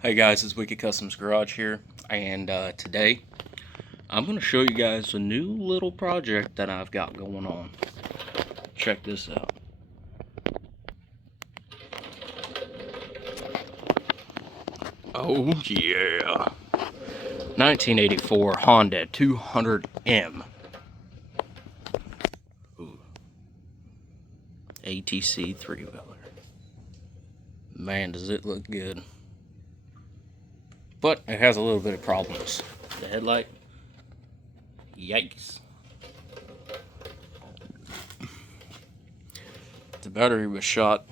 Hey guys, it's Wicked Customs Garage here, and today I'm going to show you guys a new little project that I've got going on. Check this out. Oh yeah, 1984 Honda 200M. Ooh. ATC 3-wheeler. Man, does it look good. But it has a little bit of problems. The headlight, yikes. The battery was shot.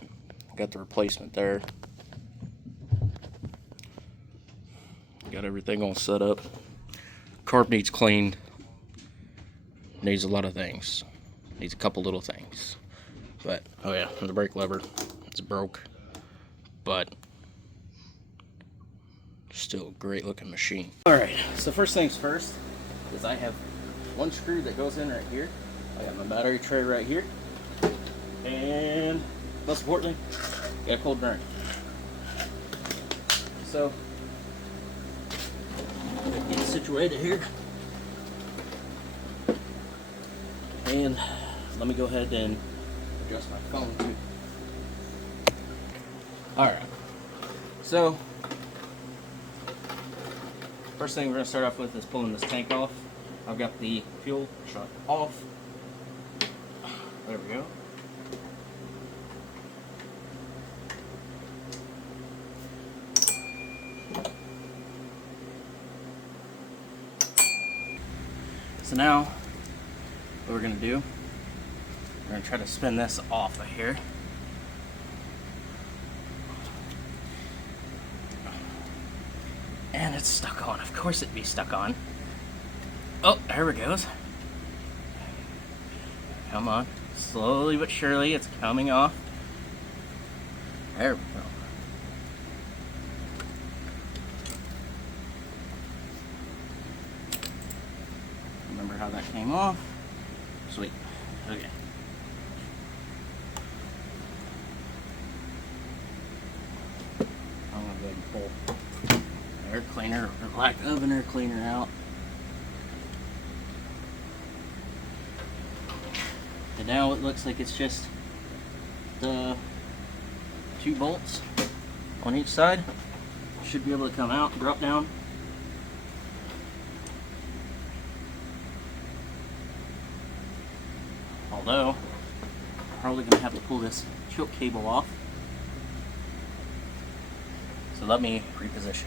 Got the replacement there. Got everything all set up. Carb needs cleaned. Needs a lot of things. Needs a couple little things. But, oh yeah, the brake lever, it's broke. But, still a great looking machine. Alright, so first things first is I have one screw that goes in right here. I got my battery tray right here. And, most importantly, got a cold drain. So, get situated here. And let me go ahead and adjust my phone too. Alright, so first thing we're going to start off with is pulling this tank off. I've got the fuel shut off. There we go. So now, what we're going to do, we're going to try to spin this off of here. And it's stuck on. Of course it'd be stuck on. Oh, there it goes. Come on. Slowly but surely it's coming off. There we go. Remember how that came off? Sweet. Okay. I'm gonna go ahead and pull air cleaner or black oven air cleaner out. And now it looks like it's just the 2 bolts on each side. Should be able to come out, drop down. Although, I'm probably going to have to pull this choke cable off. So let me reposition.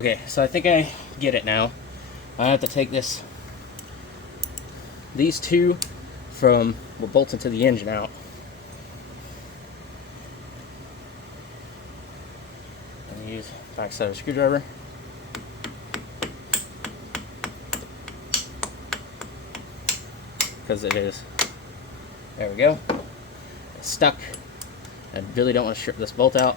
Okay, so I think I get it now. I have to take these two from what bolts into the engine out. And use back side of a screwdriver. Because it is. There we go. It's stuck. I really don't want to strip this bolt out.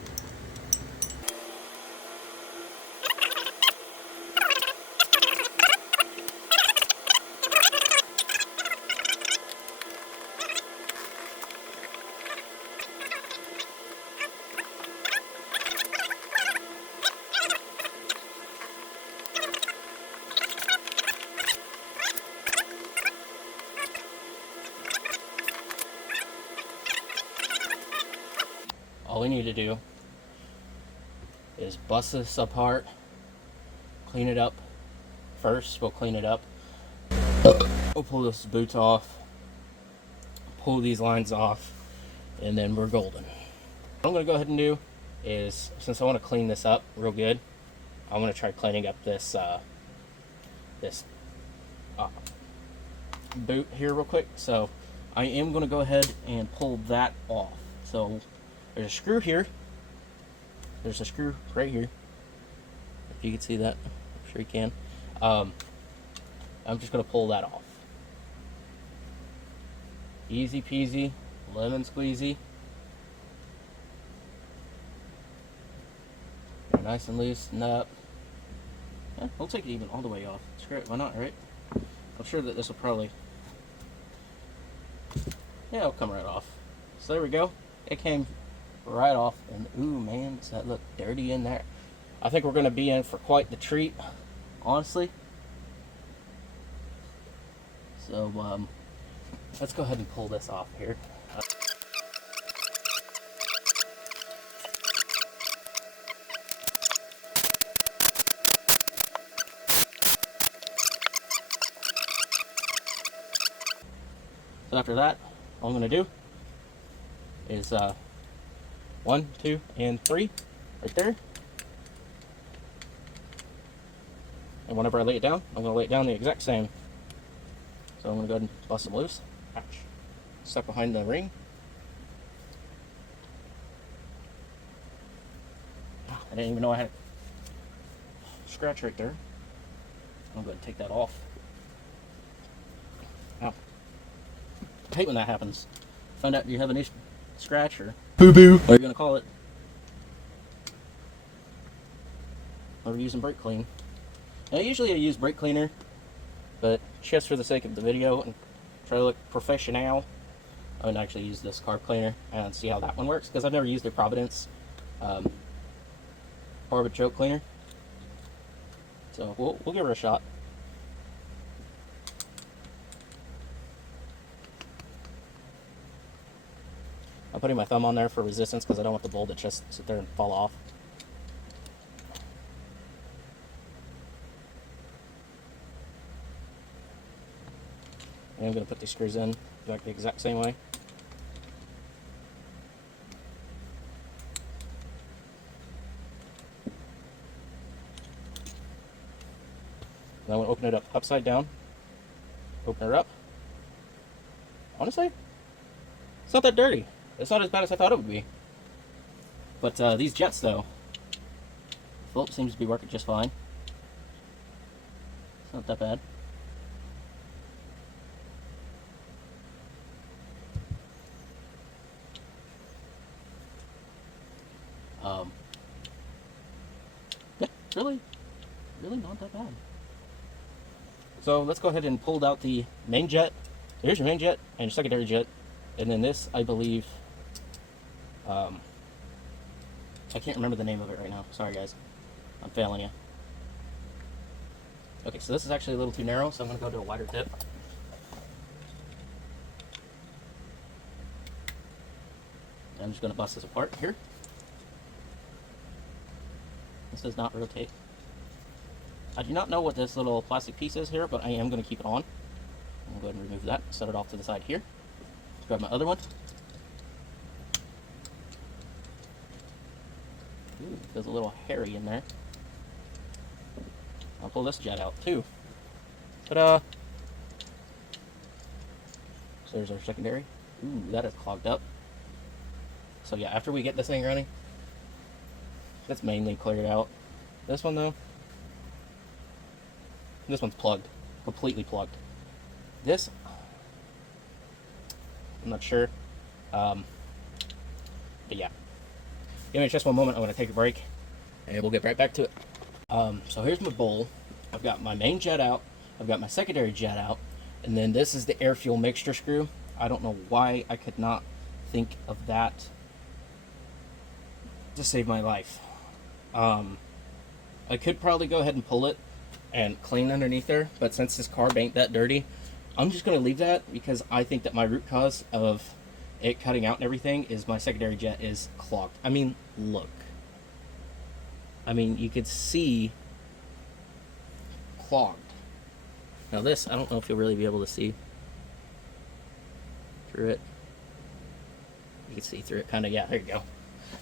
All we need to do is bust this apart, clean it up. First, we'll clean it up. We'll pull this boot off, pull these lines off, and then we're golden. What I'm going to go ahead and do is, since I want to clean this up real good, I'm going to try cleaning up this boot here real quick. So I am going to go ahead and pull that off. So there's a screw here. There's a screw right here. If you can see that, I'm sure you can. I'm just going to pull that off. Easy peasy, lemon squeezy. Nice and loosened up. Yeah, we'll take it even all the way off. Screw it, why not, right? I'm sure that this will probably... Yeah, it'll come right off. So there we go. It came right off, and ooh man, does that look dirty in there. I think we're going to be in for quite the treat, honestly. So let's go ahead and pull this off here. So after that, all I'm going to do is 1, 2, and 3 right there. And whenever I lay it down, I'm going to lay it down the exact same. So I'm going to go ahead and bust them loose. Ouch. Stuck behind the ring. I didn't even know I had a scratch right there. I'm going to take that off. Ow. I hate when that happens. Find out you have a new scratch or boo-boo, what are you going to call it? Or we're using brake clean. Now usually I use brake cleaner, but just for the sake of the video and try to look professional, I would actually use this carb cleaner and see how that one works, because I've never used their Providence carb choke cleaner. So we'll give her a shot. I'm putting my thumb on there for resistance because I don't want the bowl to just sit there and fall off. And I'm going to put these screws in the exact same way. And I'm going to open it up upside down. Open her up. Honestly, it's not that dirty. It's not as bad as I thought it would be. But these jets, though, Philip seems to be working just fine. It's not that bad. Yeah, really not that bad. So let's go ahead and pull out the main jet. There's your main jet and your secondary jet. And then this, I believe, I can't remember the name of it right now. Sorry, guys. I'm failing you. Okay, so this is actually a little too narrow, so I'm going to go to a wider tip. I'm just going to bust this apart here. This does not rotate. I do not know what this little plastic piece is here, but I am going to keep it on. I'm going to go ahead and remove that, set it off to the side here. Grab my other one. Ooh, feels a little hairy in there. I'll pull this jet out too. Ta-da! So there's our secondary. Ooh, that is clogged up. So yeah, after we get this thing running, that's mainly cleared out. This one though, this one's plugged, completely plugged. This, I'm not sure, but yeah. Give me just one moment. I'm going to take a break, and we'll get right back to it. So here's my bowl. I've got my main jet out. I've got my secondary jet out, and then this is the air fuel mixture screw. I don't know why I could not think of that to save my life. I could probably go ahead and pull it and clean underneath there, but since this carb ain't that dirty, I'm just going to leave that, because I think that my root cause of it cutting out and everything is my secondary jet is clogged. I mean, look. I mean, you could see clogged. Now this, I don't know if you'll really be able to see through it. You can see through it, kind of. Yeah, there you go.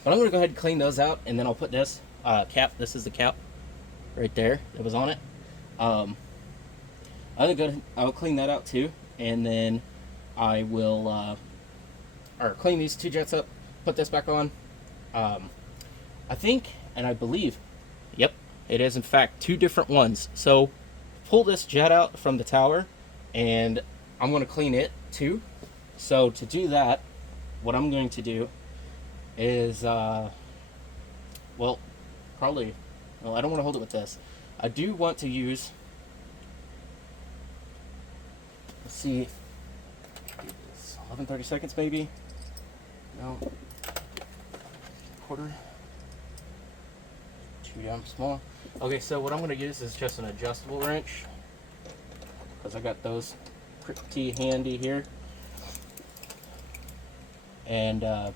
But I'm going to go ahead and clean those out, and then I'll put this cap. This is the cap right there that was on it. I'll clean that out too, and then I will clean these two jets up, put this back on. I think, and I believe, yep, it is in fact two different ones. So pull this jet out from the tower, and I'm going to clean it too. So to do that, what I'm going to do is, I don't want to hold it with this. I do want to use, let's see, 30 seconds maybe. No, quarter, 2, too damn small. Okay, so what I'm going to use is just an adjustable wrench, because I got those pretty handy here. And as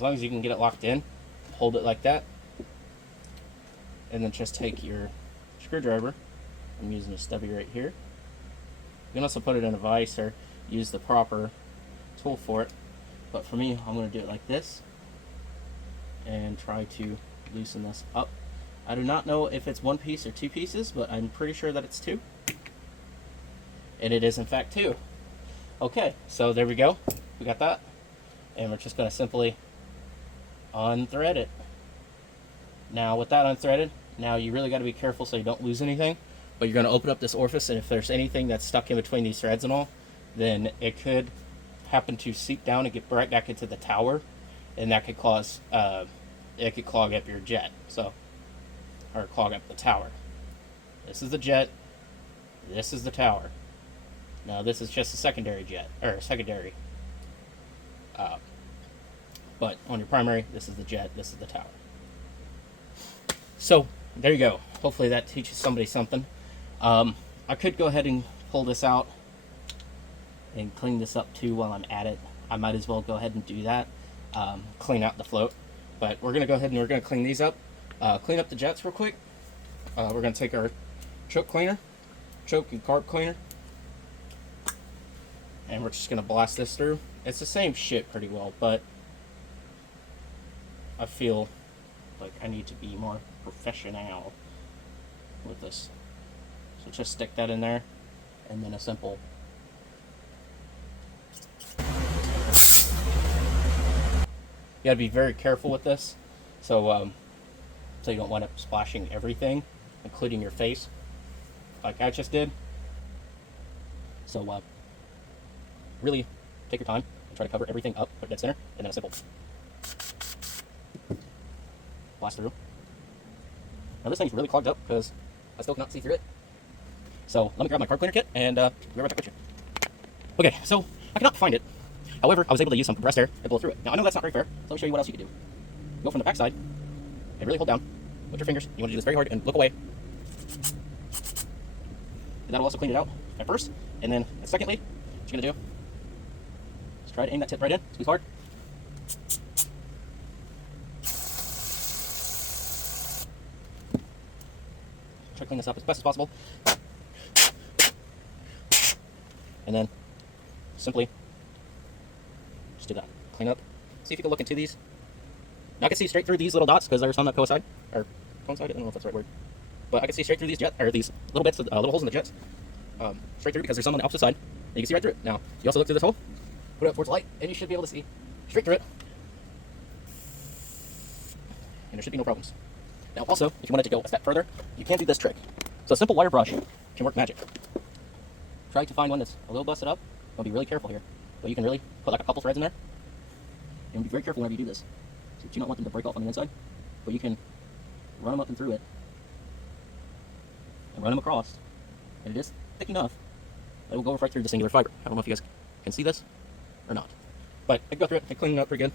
long as you can get it locked in, hold it like that, and then just take your screwdriver. I'm using a stubby right here. You can also put it in a vise or use the proper tool for it, but for me, I'm going to do it like this and try to loosen this up. I do not know if it's one piece or two pieces, but I'm pretty sure that it's two, and it is in fact two. Okay, so there we go, we got that, and we're just going to simply unthread it. Now with that unthreaded, now you really got to be careful so you don't lose anything, but you're going to open up this orifice, and if there's anything that's stuck in between these threads and all, then it could happen to seep down and get right back into the tower, and that could cause it could clog up your jet, so, or clog up the tower. This is the jet, this is the tower. Now this is just a secondary jet, or a secondary, but on your primary, this is the jet, this is the tower. So there you go. Hopefully that teaches somebody something. I could go ahead and pull this out and clean this up too while I'm at it. I might as well go ahead and do that, clean out the float. But we're going to go ahead and we're going to clean these up, clean up the jets real quick. We're going to take our choke cleaner, choke and carb cleaner, and we're just going to blast this through. It's the same shit pretty well, but I feel like I need to be more professional with this. So just stick that in there, and then a simple you gotta be very careful with this, so you don't wind up splashing everything, including your face, like I just did. So really take your time and try to cover everything up, put it dead center, and then a simple blast through. Now this thing's really clogged up because I still cannot see through it. So let me grab my carb cleaner kit and be right back with you. Okay, so I cannot find it. However, I was able to use some compressed air and blow through it. Now I know that's not very fair, so let me show you what else you can do. Go from the back side and really hold down with your fingers. You want to do this very hard and look away. And that'll also clean it out at first. And then secondly, what you're going to do is try to aim that tip right in, squeeze hard. Try to clean this up as best as possible. And then simply just do that. Clean up. See if you can look into these. Now I can see straight through these little dots because there's some that coincide. Or coincide? I don't know if that's the right word. But I can see straight through these these little bits, little holes in the jets. Straight through because there's some on the opposite side. And you can see right through it. Now, you also look through this hole, put it up towards the light, and you should be able to see straight through it. And there should be no problems. Now also, if you wanted to go a step further, you can do this trick. So a simple wire brush can work magic. Try to find one that's a little busted up. I'll be really careful here. But you can really put like a couple threads in there. And be very careful whenever you do this. So you do not want them to break off on the inside. But you can run them up and through it. And run them across. And it is thick enough that it will go right through the singular fiber. I don't know if you guys can see this or not. But I can go through it and clean it up pretty good.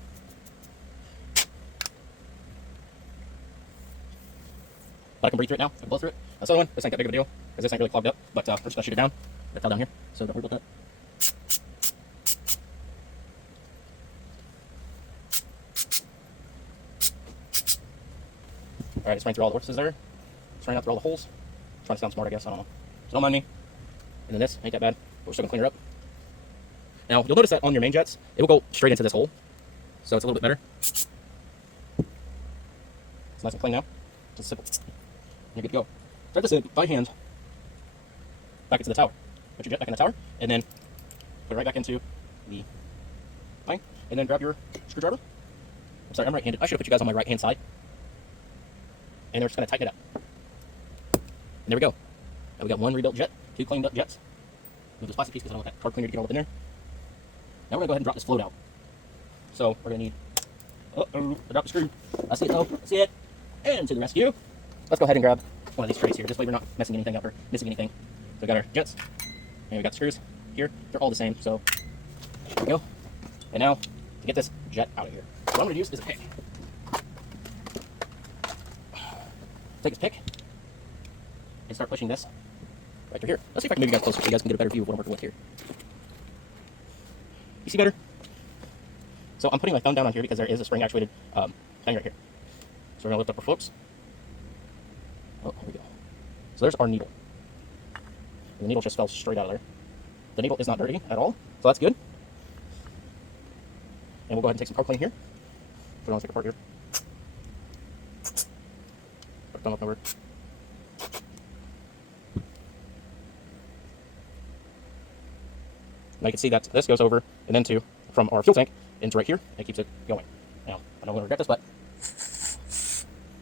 But I can breathe through it now. I can blow through it. That's the other one. This ain't that big of a deal because this ain't really clogged up. But we're just going to shoot it down. Got a towel down here. So don't worry about that. Alright, it's running through all the orifices there. It's running out through all the holes. Trying to sound smart, I guess. I don't know. So don't mind me. And then this ain't that bad. But we're still going to clean her up. Now, you'll notice that on your main jets, it will go straight into this hole. So it's a little bit better. It's nice and clean now. Just simple. And you're good to go. Thread this in by hand back into the tower. Put your jet back in the tower. And then put it right back into the thing. And then grab your screwdriver. I'm sorry, I'm right-handed. I should have put you guys on my right-hand side. And we're just going to tighten it up. And there we go. Now we got one rebuilt jet, two cleaned up jets. Move this plastic piece because I don't want that carb cleaner to get all up in there. Now we're going to go ahead and drop this float out. So we're going to need, I dropped the screw. I see it though, I see it. And to the rescue. Let's go ahead and grab one of these trays here. This way we're not messing anything up or missing anything. So we got our jets, and we got the screws here. They're all the same, so there we go. And now, to get this jet out of here, what I'm going to use is a pick. take his pick and start pushing this right through here. Let's see if I can move you guys closer so you guys can get a better view of what I'm working with here. You see better? So I'm putting my thumb down on here because there is a spring actuated thing right here. So we're going to lift up our floats. Oh, here we go. So there's our needle. And the needle just fell straight out of there. The needle is not dirty at all, so that's good. And we'll go ahead and take some carb clean here. Put it on the thicker part here. Put it down up over. Now you can see that this goes over and then from our fuel tank into right here, and it keeps it going. Now, I don't want to regret this, but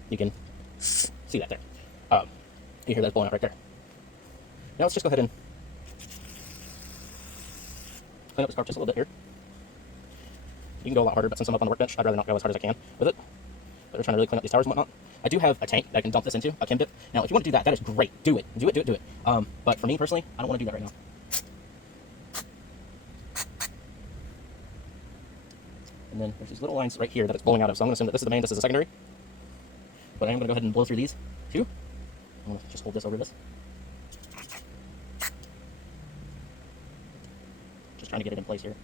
you can see that there. You hear that blowing out right there. Now let's just go ahead and clean up this carb just a little bit here. You can go a lot harder, but since I'm up on the workbench, I'd rather not go as hard as I can with it. But we're trying to really clean up these towers and whatnot. I do have a tank that I can dump this into, a chem dip. Now, if you want to do that, that is great. Do it. Do it, do it, do it. But for me personally, I don't want to do that right now. And then there's these little lines right here that it's blowing out of. So I'm going to assume that this is the main, this is the secondary. But I am going to go ahead and blow through these too. I'm going to just hold this over this. Just trying to get it in place here.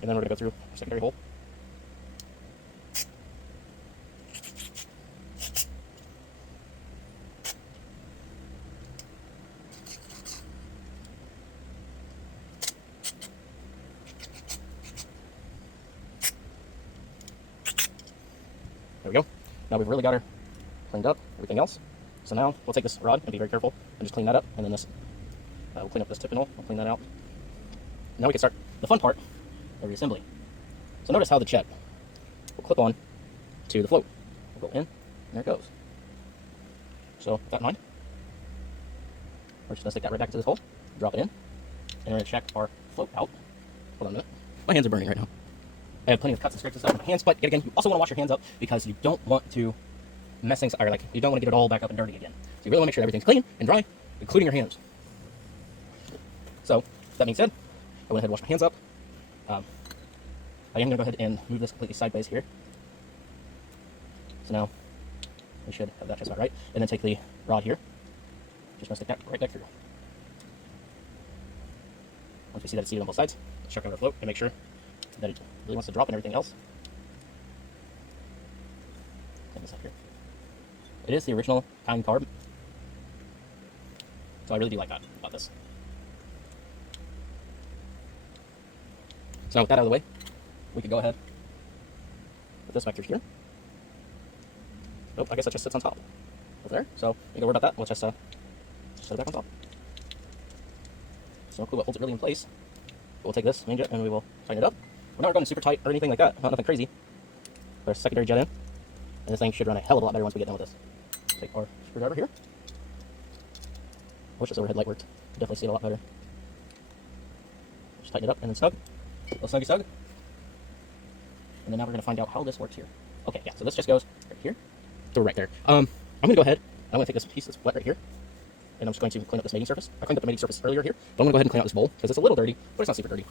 And then we're going to go through our secondary hole. There we go. Now we've really got her cleaned up, everything else. So now we'll take this rod and be very careful and just clean that up. And then this, we'll clean up this tip and all. We'll clean that out. Now we can start the fun part of reassembly. So notice how the jet will clip on to the float. We'll go in, and there it goes. So with that in mind, we're just going to stick that right back into this hole, drop it in, and we're going to check our float out. Hold on a minute. My hands are burning right now. I have plenty of cuts and scrapes and stuff on my hands, but again, you also want to wash your hands up because you don't want to mess things, or like you don't want to get it all back up and dirty again. So you really want to make sure everything's clean and dry, including your hands. So that being said, I went ahead and washed my hands up. I am going to go ahead and move this completely sideways here. So now we should have that just about right. And then take the rod here. Just going to stick that right back through. Once we see that it's seated on both sides, let's check out our float and make sure that it really wants to drop and everything else. Clean this up here. It is the original kind carb. So I really do like that about this. So now with that out of the way, we could go ahead with this back through here. Nope, I guess it just sits on top over there. So we don't worry about that. We'll just set it back on top. So no clue what holds it really in place. But we'll take this main jet and we will tighten it up. We're not going super tight or anything like that. Not nothing crazy. There's a secondary jet in. And this thing should run a hell of a lot better once we get done with this. Take our screwdriver here. I wish this overhead light worked. Definitely see it a lot better. Just tighten it up and then snug. A little snuggy snug. And then now we're going to find out how this works here. Okay, yeah, so this just goes right here to right there. I'm going to go ahead. I'm going to take this piece that's wet right here. And I'm just going to clean up this mating surface. I cleaned up the mating surface earlier here. But I'm going to go ahead and clean out this bowl because it's a little dirty, but it's not super dirty.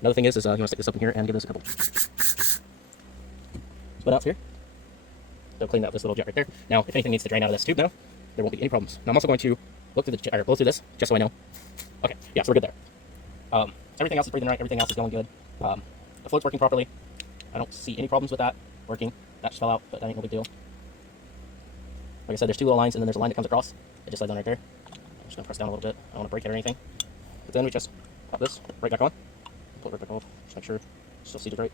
Another thing is you want to stick this up in here and give this a couple split outs here. So clean out this little jet right there. Now, if anything needs to drain out of this tube now, there won't be any problems. Now I'm also going to look through the blow through this just so I know. Okay, yeah, so we're good there. Everything else is breathing right. Everything else is going good. The float's working properly. I don't see any problems with that working. That just fell out, but that ain't no big deal. Like I said, there's two little lines, and then there's a line that comes across. It just slides on right there. I'm just gonna press down a little bit. I don't want to break it or anything. But then we just pop this right back on. Pull it right back off. Just make sure it's still seated right.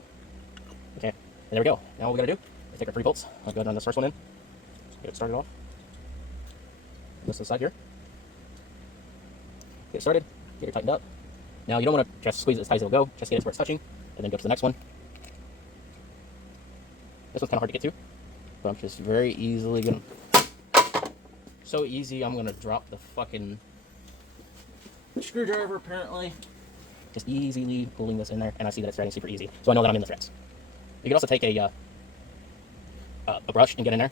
Okay, and there we go. Now what we gotta do is take our 3 bolts. I'll go ahead and run this first one in. Just get it started off. This to the side here. Get it started. Get it tightened up. Now you don't want to just squeeze it as tight as it'll go. Just get it where it's touching, and then go to the next one. This one's kind of hard to get to, but I'm just very easily gonna. So easy, I'm gonna drop the fucking screwdriver apparently. Just easily pulling this in there, and I see that it's threading super easy, so I know that I'm in the threads. You can also take a a brush and get in there.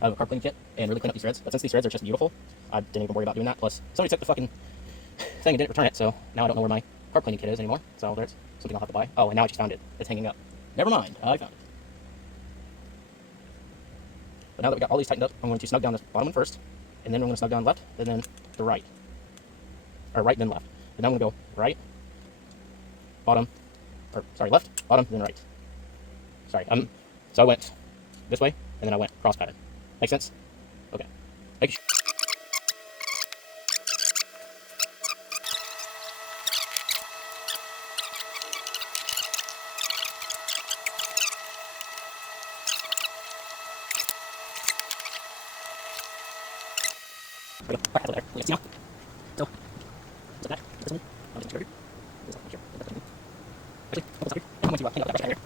I have a carb cleaning kit and really clean up these threads. But since these threads are just beautiful, I didn't even worry about doing that. Plus, somebody took the fucking thing and didn't return it, so now I don't know where my carb cleaning kit is anymore. So there's something I'll have to buy. Oh, and now I just found it. It's hanging up. Never mind, I found it. But now that we got all these tightened up, I'm going to snug down this bottom one first, and then I'm going to snug down left, and then the right. Or right, then left. And then I'm going to go right, bottom, or sorry, left, bottom, then right. Sorry, so I went this way, and then I went cross pattern. Make sense? Okay. Make there. Yes, now. So, that. This one. I'll just here. This one here. Actually, hold this up here. I'm going to hang out that brush right here.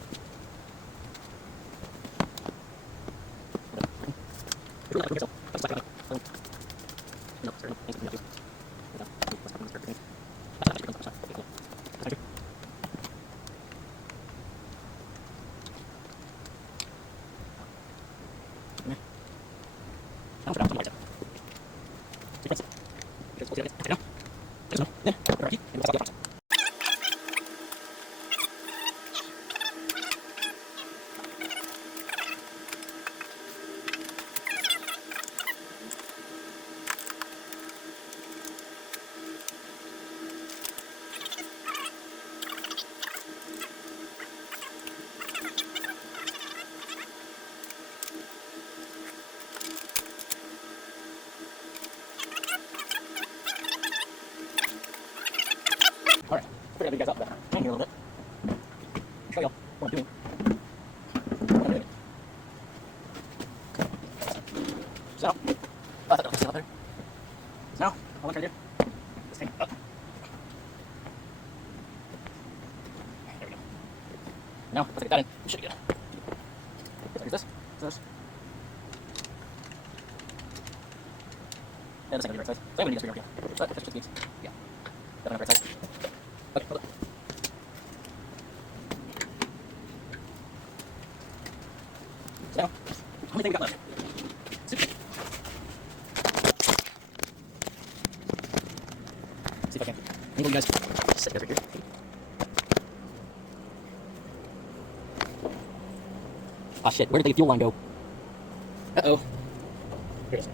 Alright, I figured I'd leave you guys out there. Hang here a little bit. Show y'all what I'm doing. So, I thought that was still up there. So now, all I'm trying to do is take it up. There we go. Now, once I get that in, we should be good. So here's this. And this ain't gonna be right side. So I'm gonna need this for you over here. But that's just needs. Yeah. Definitely right side. Okay, hold it. So now, how many things we got left? Soup. See if I can angle you guys sit over here. Ah shit, where did the fuel line go? Uh-oh. Here it is.